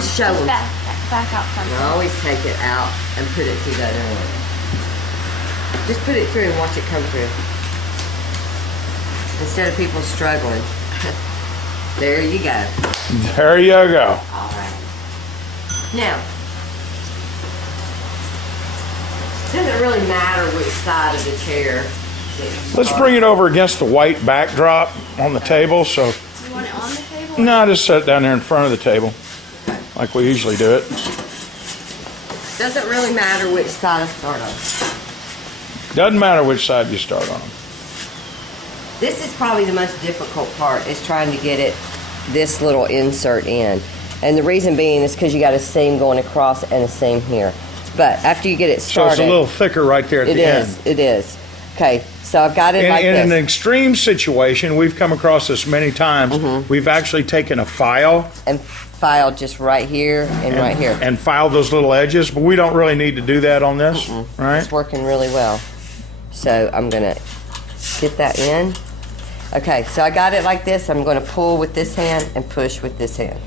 just show them. Back out something. I always take it out and put it through the other one. Just put it through and watch it come through. Instead of people struggling. There you go. There you go. All right. Now, it doesn't really matter which side of the chair. Let's bring it over against the white backdrop on the table. So, You want it on the table? no, just set it down there in front of the table, like we usually do it. Doesn't really matter which side I start on. Doesn't matter which side you start on. This is probably the most difficult part, is trying to get it, this little insert in. And the reason being is because you got a seam going across and a seam here. But after you get it So started, it's a little thicker right there at the end. It is. Okay, so I've got it like In this. an extreme situation, we've come across this many times. We've actually taken a file And filed just right here and right here. and filed those little edges, but we don't really need to do that on this, right? It's working really well. So I'm going to get that in. Okay, so I got it like this. I'm going to pull with this hand and push with this hand.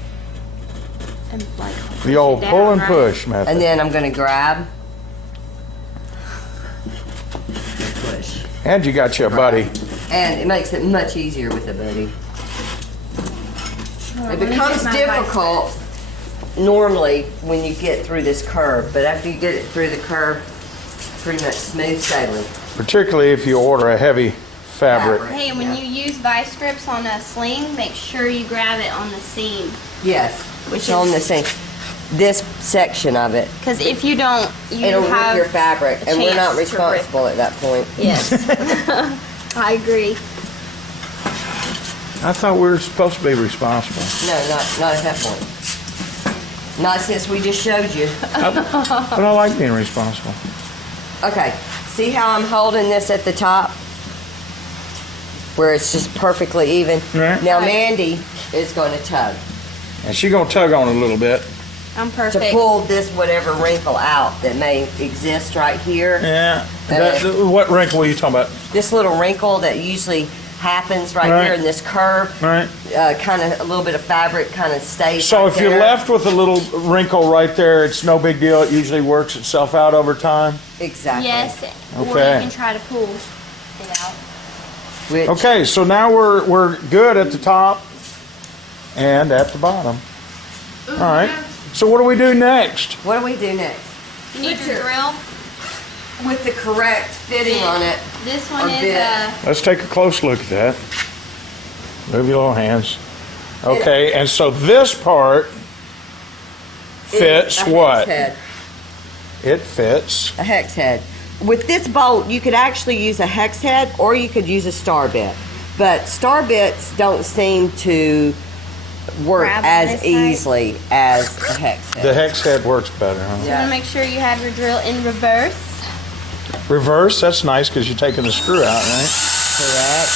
And like The old down, pull and right? push method. And then I'm going to grab. Push. And you got you a buddy. And it makes it much easier with a buddy. It Let me becomes get my difficult normally when you get through this curve, but after you get it through the curve, pretty much smooth sailing. Particularly if you order a heavy fabric. Hey, when you use vice grips on a sling, make sure you grab it on the seam. Yes, Which it's on is- the same. This section of it, Because if you don't, you it'll rip have your fabric, a and we're not chance to rip. responsible at that point. Yes. I agree. I thought we were supposed to be responsible. No, not at that point. Not since we just showed you. But I like being responsible. Okay, see how I'm holding this at the top? Where it's just perfectly even? Right. Now Right. Mandy is going to tug. And she's going to tug on it a little bit. I'm To perfect. pull this whatever wrinkle out that may exist right here. Yeah. What wrinkle are you talking about? This little wrinkle that usually happens right Right. here in this curve. Right. Kind of a little bit of fabric kind of stays So right if you're there. left with a little wrinkle right there, it's no big deal. It usually works itself out over time. Exactly. Yes. Or Okay. you can try to pull it out. Which, Okay, so now we're good at the top and at the bottom. All right. So what do we do next? What do we do next? You need your drill. With the correct fitting on it. This one Or is bit. Let's take a close look at that. Move your little hands. Okay, and so this part fits It's a what? hex head. It fits. A hex head. With this bolt, you could actually use a hex head or you could use a star bit. But star bits don't seem to work Grab on as this side. easily as a hex head. The hex head works better, huh? You Yeah. want to make sure you have your drill in reverse. Reverse, that's nice because you're taking the screw out, right? Correct.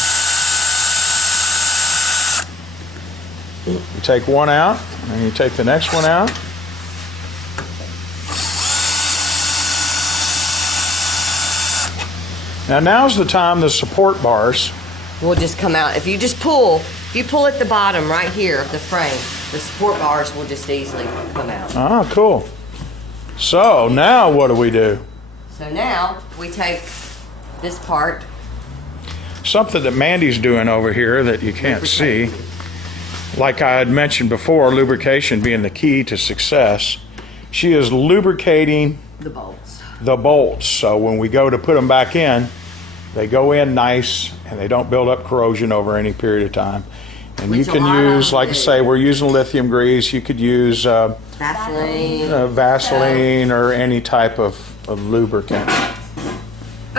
You take one out, and you take the next one out. Now's the time the support bars. Will just come out. If you pull at the bottom right here of the frame, the support bars will just easily come out. Ah, cool. So now what do we do? So now we take this part. Something that Mandy's doing over here that you can't see. Like I had mentioned before, lubrication being the key to success. She is lubricating The bolts. the bolts. So when we go to put them back in, they go in nice and they don't build up corrosion over any period of time. And Which you a can lot of use, them like I do. say, we're using lithium grease. You could use Vaseline. Vaseline or any type of lubricant.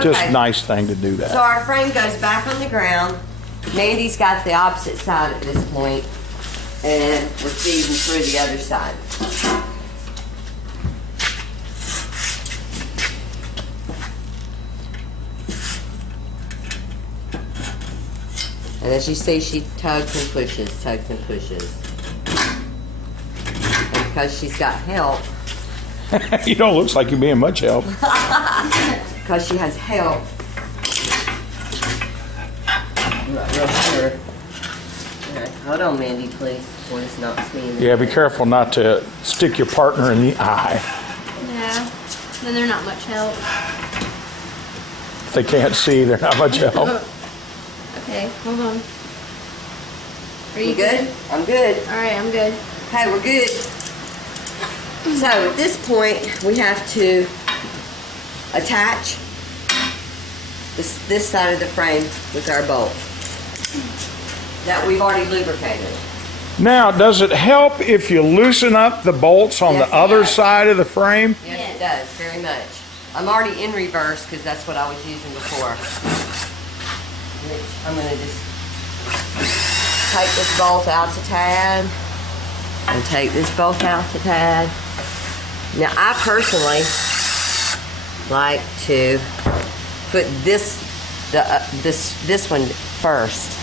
Just Okay. nice thing to do that. So our frame goes back on the ground. Mandy's got the opposite side at this point, and we're feeding through the other side. And as you see, she tugs and pushes, tugs and pushes. And because she's got help, You don't look like you're being much help. because she has help, I'm not real sure. Okay, Hold on, Mandy, please, before this knocks me in the Yeah, be head. careful not to stick your partner in the eye. Yeah. Then they're not much help. If they can't see, they're not much help. Okay, hold on. Are You good? I'm good. All right, I'm good. Okay, we're good. So at this point, we have to attach this side of the frame with our bolt that we've already lubricated. Now, does it help if you loosen up the bolts on Yes, the other it does. side of the frame? Yes, it does, very much. I'm already in reverse because that's what I was using before. Which I'm going to just take this bolt out to tad and take this bolt out to tad. Now, I personally like to put this one first.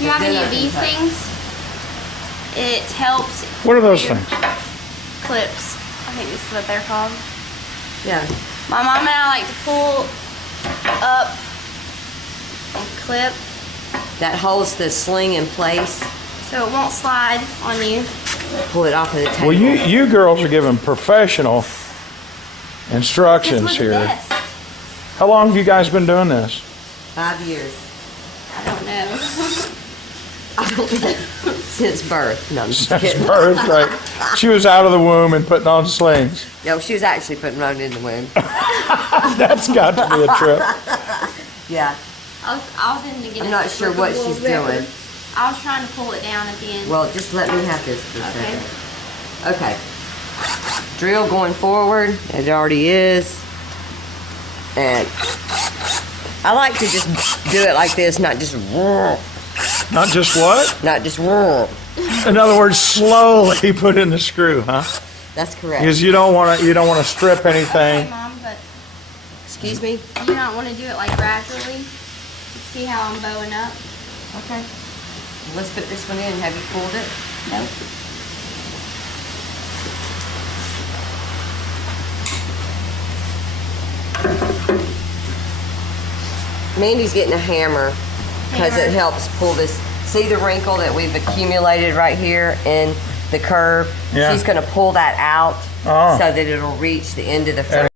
You have Then any I of can these cut. things? It helps. What are those your things? Clips. I think this is what they're called. Yeah. My mom and I like to pull up and clip That holds the sling in place. so it won't slide on you. Pull it off of the table. Well, you girls are giving professional Because instructions we're the here. best. How long have you guys been doing this? 5 years. I don't know. I don't know. Since birth. No, I'm just Since kidding. birth, right? She was out of the womb and putting on slings. No, she was actually putting one in the womb. That's got to be a trip. Yeah. I was in the Guinness I'm not sure Book what of World she's doing. Records. I was trying to pull it down at the end. Well, just let me have this for a Okay. second. Okay. Drill going forward. It already is. And I like to just do it like this, not just whirr, Not just what? not just whirr. In other words, slowly put in the screw, huh? That's correct. Because you don't want to strip Okay, anything. Mom, but Excuse me? do you not want to do it like gradually? See how I'm bowing up? Okay. Let's put this one in. Have you pulled it? Nope. Mandy's getting a hammer because it Hammer. helps pull this. See the wrinkle that we've accumulated right here in the curve? Yeah. She's going to pull that out Oh. so that it'll reach the end of the frame.